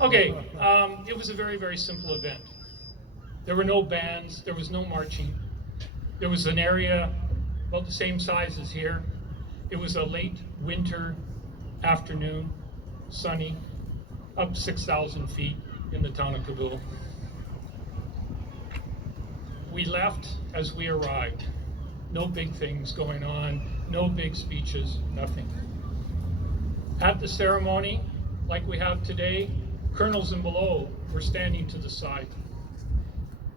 Okay, it was a very, very simple event. There were no bands, there was no marching. There was an area about the same size as here. It was a late winter afternoon, sunny, up 6,000 feet in the town of Kabul. We left as we arrived. No big things going on, no big speeches, nothing. At the ceremony, like we have today, colonels and below were standing to the side.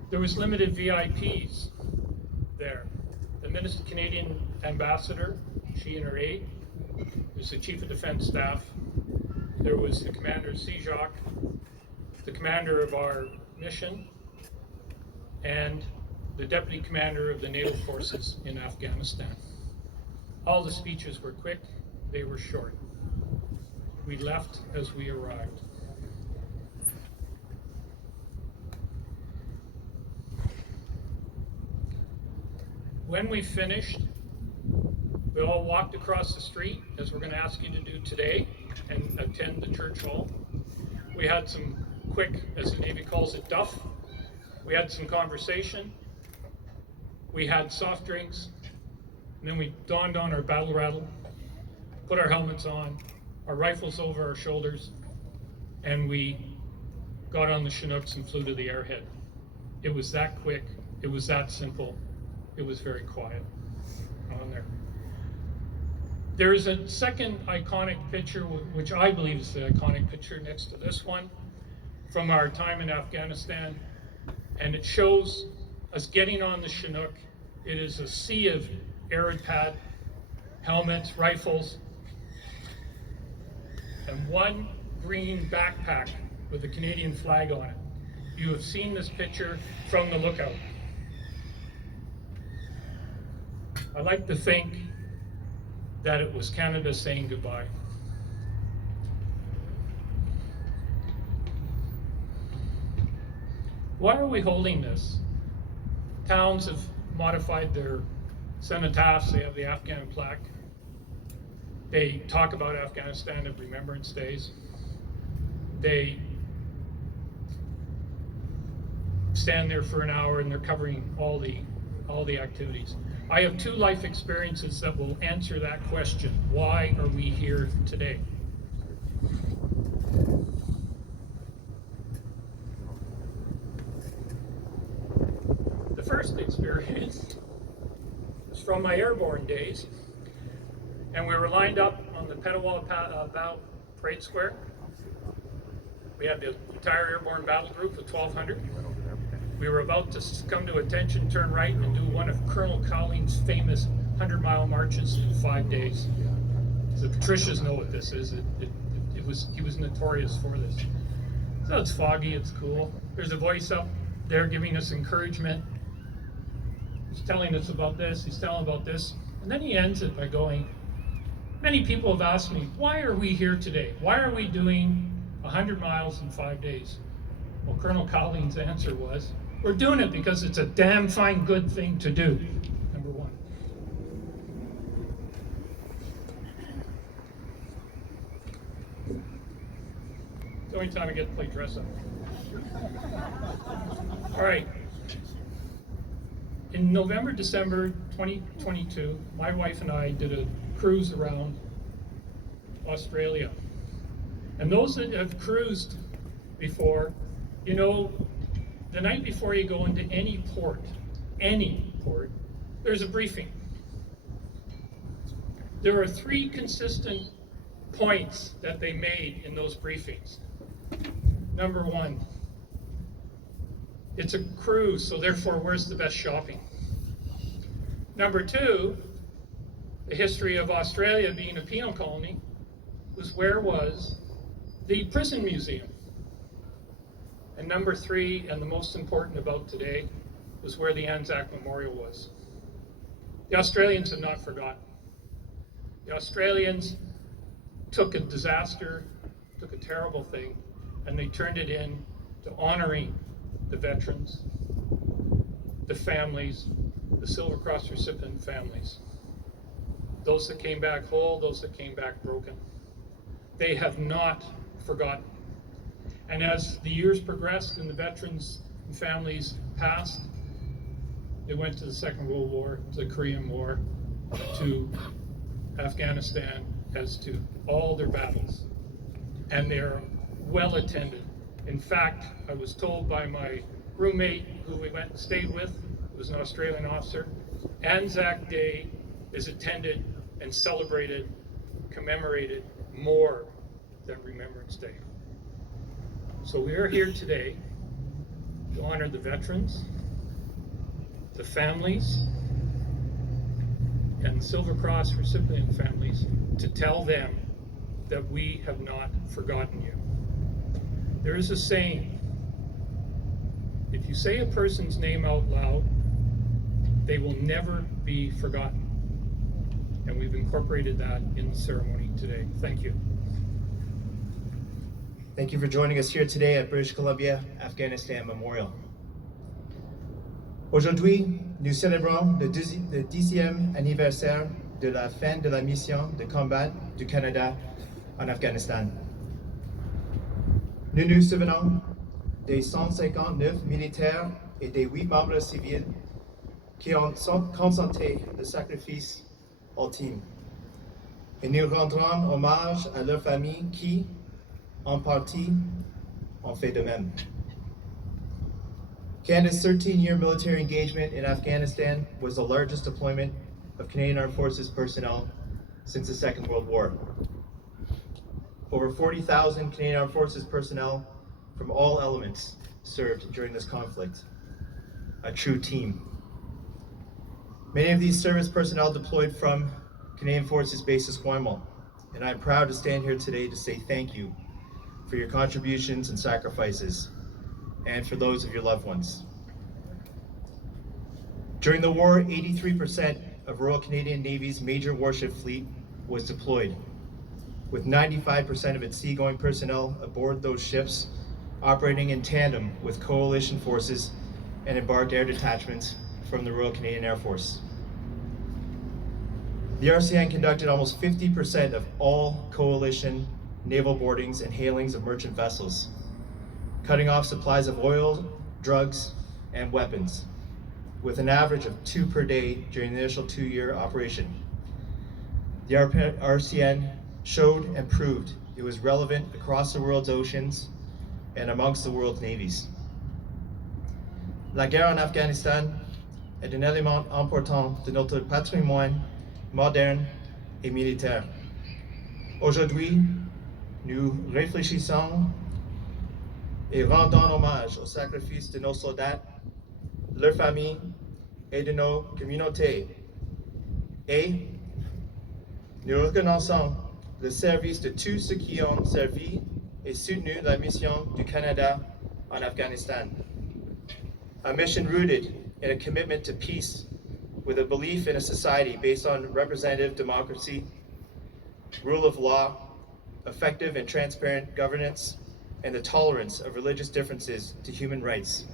There was limited VIPs there. The Canadian ambassador, she and her aide. There was the chief of defense staff. There was the commander of CJOC, the commander of our mission, and the deputy commander of the naval forces in Afghanistan. All the speeches were quick, they were short. We left as we arrived. When we finished, we all walked across the street, as we're going to ask you to do today, and attend the church hall. We had some quick, as the Navy calls it, duff. We had some conversation. We had soft drinks. And then we donned on our battle rattle, put our helmets on, our rifles over our shoulders, and we got on the Chinooks and flew to the airhead. It was that quick. It was that simple. It was very quiet on there. There is a second iconic picture, which I believe is the iconic picture next to this one, from our time in Afghanistan, and it shows us getting on the Chinook. It is a sea of arid pad, helmets, rifles, and one green backpack with a Canadian flag on it. You have seen this picture from the lookout. I like to think that it was Canada saying goodbye. Why are we holding this? Towns have modified their cenotaphs. They have the Afghan plaque. They talk about Afghanistan at Remembrance Days. They stand there for an hour and they're covering all the activities. I have two life experiences that will answer that question. Why are we here today? The first experience was from my airborne days, and we were lined up on the Petawawa Bow Parade Square. We had the entire airborne battle group of 1,200. We were about to come to attention, turn right, and do one of Colonel Colleen's famous 100-mile marches in 5 days. The Patricias know what this is. He was notorious for this. So it's foggy, it's cool. There's a voice up there giving us encouragement. He's telling us about this, he's telling about this. And then he ends it by going, many people have asked me, why are we here today? Why are we doing 100 miles in 5 days? Well, Colonel Colleen's answer was, we're doing it because it's a damn fine good thing to do, number one. It's the only time I get to play dress up. All right. In November, December 2022, my wife and I did a cruise around Australia. And those that have cruised before, you know, the night before you go into any port, there's a briefing. There are 3 consistent points that they made in those briefings. Number 1, it's a cruise, so therefore, where's the best shopping? Number 2, the history of Australia being a penal colony was where was the prison museum. And number 3, and the most important about today, was where the Anzac Memorial was. The Australians have not forgotten. The Australians took a disaster, took a terrible thing, and they turned it into honoring the veterans, the families, the Silver Cross recipient families. Those that came back whole, those that came back broken. They have not forgotten. And as the years progressed and the veterans and families passed, they went to the Second World War, to the Korean War, to Afghanistan, as to all their battles. And they're well attended. In fact, I was told by my roommate who we went and stayed with, who was an Australian officer, Anzac Day is attended and celebrated, commemorated more than Remembrance Day. So we are here today to honor the veterans, the families, and Silver Cross recipient families, to tell them that we have not forgotten you. There is a saying, if you say a person's name out loud, they will never be forgotten. And we've incorporated that in the ceremony today. Thank you. Thank you for joining us here today at British Columbia Afghanistan Memorial. Aujourd'hui, nous célébrons le 10e anniversaire de la fin de la mission de combat du Canada en Afghanistan. Nous nous souvenons des 159 militaires et des 8 membres civils qui ont consenti le sacrifice ultime. Et nous rendrons hommage à leurs familles qui, en partie, ont fait de même. Canada's 13-year military engagement in Afghanistan was the largest deployment of Canadian Armed Forces personnel since the Second World War. Over 40,000 Canadian Armed Forces personnel from all elements served during this conflict. A true team. Many of these service personnel deployed from Canadian Forces Base Esquimalt, and I'm proud to stand here today to say thank you for your contributions and sacrifices, and for those of your loved ones. During the war, 83% of Royal Canadian Navy's major warship fleet was deployed, with 95% of its seagoing personnel aboard those ships operating in tandem with coalition forces and embarked air detachments from the Royal Canadian Air Force. The RCN conducted almost 50% of all coalition naval boardings and hailings of merchant vessels, cutting off supplies of oil, drugs, and weapons, with an average of 2 per day during the initial 2-year operation. The RCN showed and proved it was relevant across the world's oceans and amongst the world's navies. La guerre en Afghanistan est un élément important de notre patrimoine moderne et militaire. Aujourd'hui, nous réfléchissons et rendons hommage au sacrifice de nos soldats, leurs familles et de nos communautés. Et nous reconnaissons le service de tous ceux qui ont servi et soutenu la mission du Canada en Afghanistan. A mission rooted in a commitment to peace, with a belief in a society based on representative democracy, rule of law, effective and transparent governance, and the tolerance of religious differences to human rights,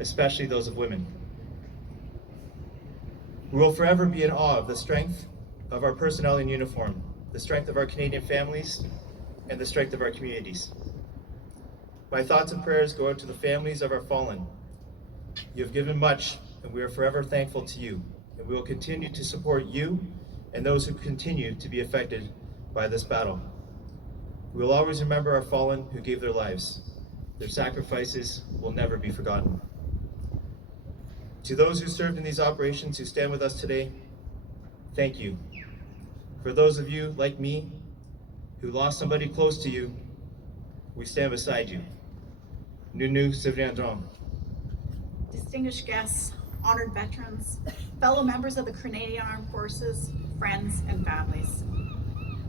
especially those of women. We will forever be in awe of the strength of our personnel in uniform, the strength of our Canadian families, and the strength of our communities. My thoughts and prayers go out to the families of our fallen. You have given much, and we are forever thankful to you, and we will continue to support you and those who continue to be affected by this battle. We will always remember our fallen who gave their lives. Their sacrifices will never be forgotten. To those who served in these operations who stand with us today, thank you. For those of you, like me, who lost somebody close to you, we stand beside you. Nous nous souviendrons. Distinguished guests, honored veterans, fellow members of the Canadian Armed Forces, friends and families.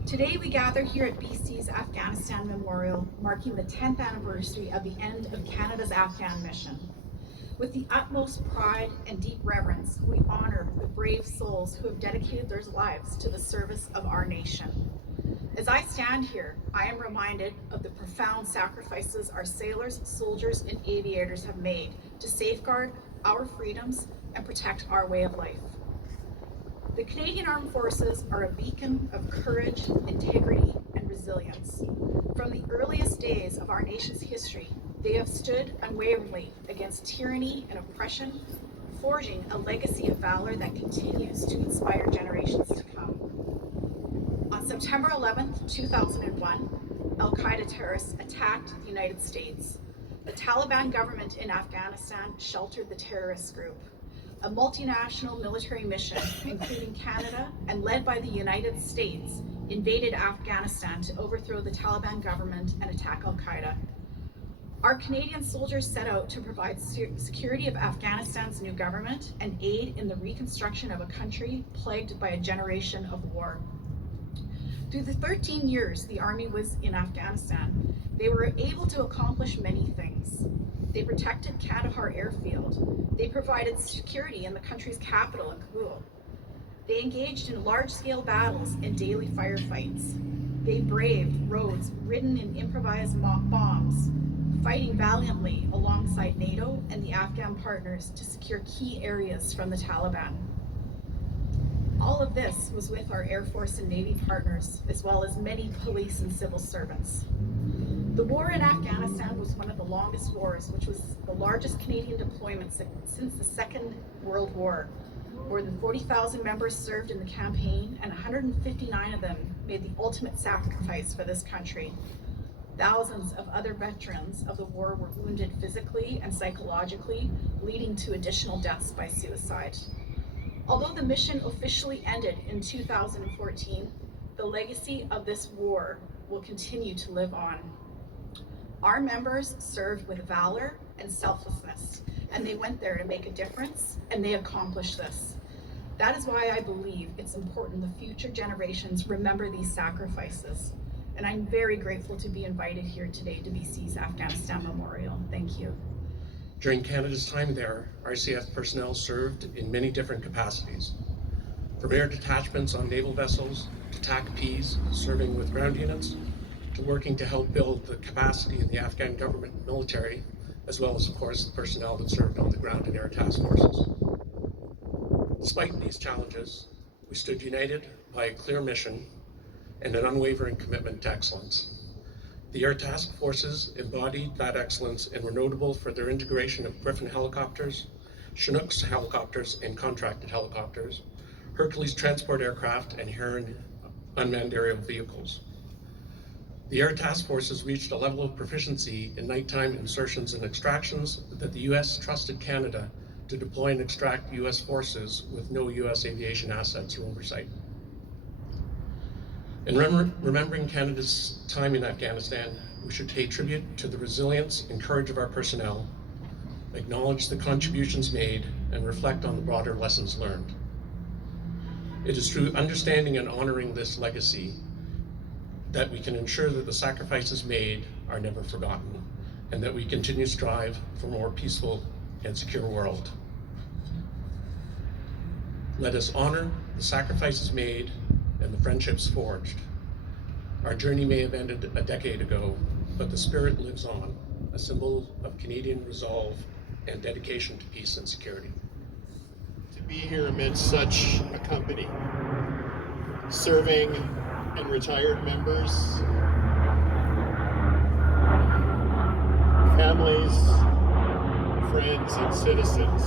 Today we gather here at BC's Afghanistan Memorial, marking the 10th anniversary of the end of Canada's Afghan mission. With the utmost pride and deep reverence, we honor the brave souls who have dedicated their lives to the service of our nation. As I stand here, I am reminded of the profound sacrifices our sailors, soldiers, and aviators have made to safeguard our freedoms and protect our way of life. The Canadian Armed Forces are a beacon of courage, integrity, and resilience. From the earliest days of our nation's history, they have stood unwaveringly against tyranny and oppression, forging a legacy of valor that continues to inspire generations to come. On September 11th, 2001, Al-Qaeda terrorists attacked the United States. The Taliban government in Afghanistan sheltered the terrorist group. A multinational military mission, including Canada and led by the United States, invaded Afghanistan to overthrow the Taliban government and attack Al-Qaeda. Our Canadian soldiers set out to provide security of Afghanistan's new government and aid in the reconstruction of a country plagued by a generation of war. Through the 13 years the Army was in Afghanistan, they were able to accomplish many things. They protected Kandahar airfield. They provided security in the country's capital in Kabul. They engaged in large-scale battles and daily firefights. They braved roads ridden in improvised bombs, fighting valiantly alongside NATO and the Afghan partners to secure key areas from the Taliban. All of this was with our Air Force and Navy partners, as well as many police and civil servants. The war in Afghanistan was one of the longest wars, which was the largest Canadian deployment since the Second World War. More than 40,000 members served in the campaign, and 159 of them made the ultimate sacrifice for this country. Thousands of other veterans of the war were wounded physically and psychologically, leading to additional deaths by suicide. Although the mission officially ended in 2014, the legacy of this war will continue to live on. Our members served with valor and selflessness, and they went there to make a difference, and they accomplished this. That is why I believe it's important the future generations remember these sacrifices. And I'm very grateful to be invited here today to BC's Afghanistan Memorial. Thank you. During Canada's time there, RCF personnel served in many different capacities. From air detachments on naval vessels, to TACPs, serving with ground units, to working to help build the capacity in the Afghan government and military, as well as, of course, the personnel that served on the ground and air task forces. Despite these challenges, we stood united by a clear mission and an unwavering commitment to excellence. The air task forces embodied that excellence and were notable for their integration of Griffin helicopters, Chinooks helicopters and contracted helicopters, Hercules transport aircraft, and Heron unmanned aerial vehicles. The air task forces reached a level of proficiency in nighttime insertions and extractions that the US trusted Canada to deploy and extract US forces with no US aviation assets or oversight. In remembering Canada's time in Afghanistan, we should pay tribute to the resilience and courage of our personnel, acknowledge the contributions made, and reflect on the broader lessons learned. It is through understanding and honoring this legacy that we can ensure that the sacrifices made are never forgotten, and that we continue to strive for a more peaceful and secure world. Let us honor the sacrifices made and the friendships forged. Our journey may have ended a decade ago, but the spirit lives on, a symbol of Canadian resolve and dedication to peace and security. To be here amidst such a company, serving and retired members, families, friends, and citizens